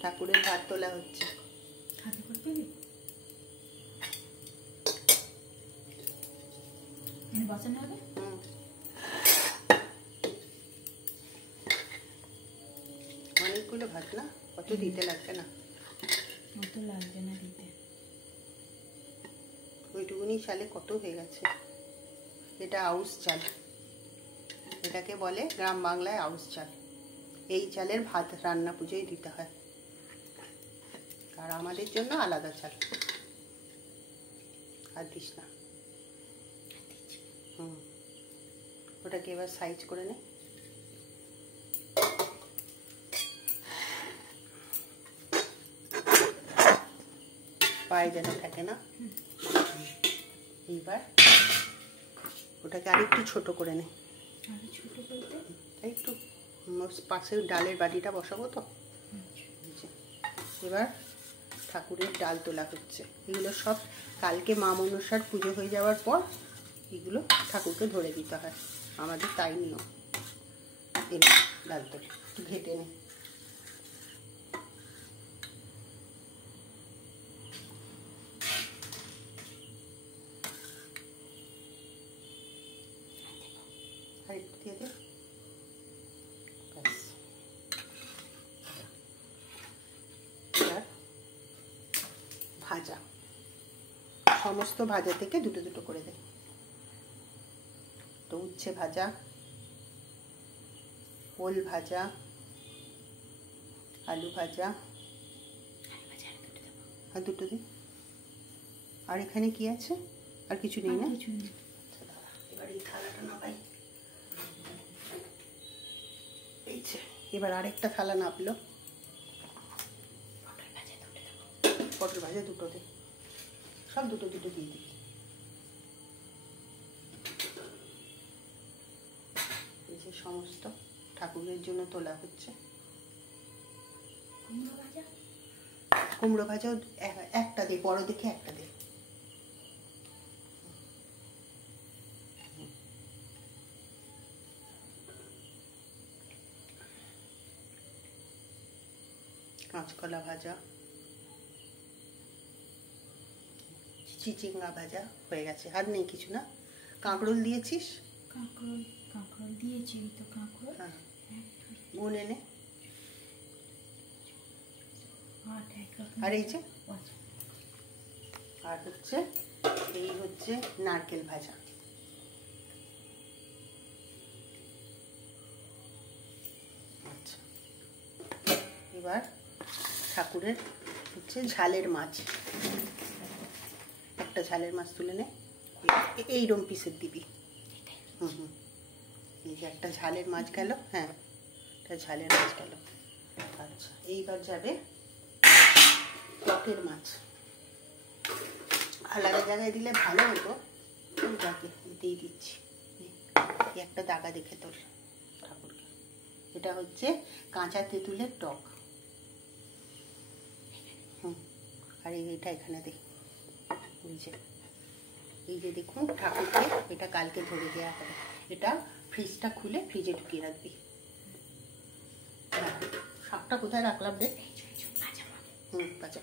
ঠাকুরের ভাত তোলা হচ্ছে। হাতে করতে বসানো হবে। অনেকগুলো ভাত না, কত দিতে লাগবে না, অত লাগবে না দিতে। ওইটুকুনি চালে কত হয়ে গেছে। এটা আউশ চাল, এটাকে বলে গ্রাম বাংলায় আউশ চাল। এই চালের ভাত রান্না পুজোয় দিতে হয়, আর আমাদের জন্য আলাদা চাল। আর দিস না। ওটাকে এবার সাইজ করে নে। পায়ে যেন থাকে না। এইবার ওটাকে আরেকটু ছোট করে নে। ছোট করতে একটু পাশে ডালের বাটিটা বসাবো তো। এবার ঠাকুরের ডাল তোলা হচ্ছে। এগুলো সব কালকে মা মনসার পুজো হয়ে যাওয়ার পর এগুলো ঠাকুরকে ধরে দিতে হয়, আমাদের তাই নিয়ম। এনে ডাল তোলে, একটু ঘেটে নে। আর একটু দিয়ে দে। ভাজা, সমস্ত ভাজা থেকে দুটো দুটো করে দে। তো উচ্ছে ভাজা, ওল ভাজা, আলু ভাজা, আর দুটো দিন। আর এখানে কি আছে? আর কিছু নেই না? এবার এই থালাটা নামাই। এই যে এবার আরেকটা থালা নাপলো। পটল ভাজা দুটো দে, সব দুটো দুটো দিয়ে দিই। এই যে সমস্ত ঠাকুরের জন্য তোলা হচ্ছে। কুমড়ো ভাজাও একটা দে, বড় দেখে একটা দে। কাঁচকলা ভাজা, চিচিঙ্গা ভাজা হয়ে গেছে। আর নেই কিছু না? কাঁকরোল দিয়েছিস? কাঁকরোল দিয়েছি তো। কাঁকরোল হ্যাঁ, গুনে নে। আর এই যে আর হচ্ছে এই হচ্ছে নারকেল ভাজা। আচ্ছা, এবার ঠাকুরের হচ্ছে ঝালের মাছ। একটা ঝালের মাছ তুলে নে, এইরকম পিসের দিবি। এই যে একটা ঝালের মাছ গেল। হ্যাঁ, একটা ঝালের মাছ গেল। আচ্ছা, এইবার যাবে টকের মাছ। আলাদা জায়গায় দিলে ভালো হতো, যাকে দিয়ে দিচ্ছি। একটা দাগা দেখে তোর ঠাকুরকে। এটা হচ্ছে কাঁচা তেঁতুলের টক। আর এইটা এখানে দেখ। এই যে দেখুন ঠাকুরকে এটা কালকে ধরে দেওয়া হবে। এটা ফ্রিজটা খুলে ফ্রিজে ঢুকিয়ে রাখবি। শাকটা কোথায় রাখলাম রে? কাঁচা।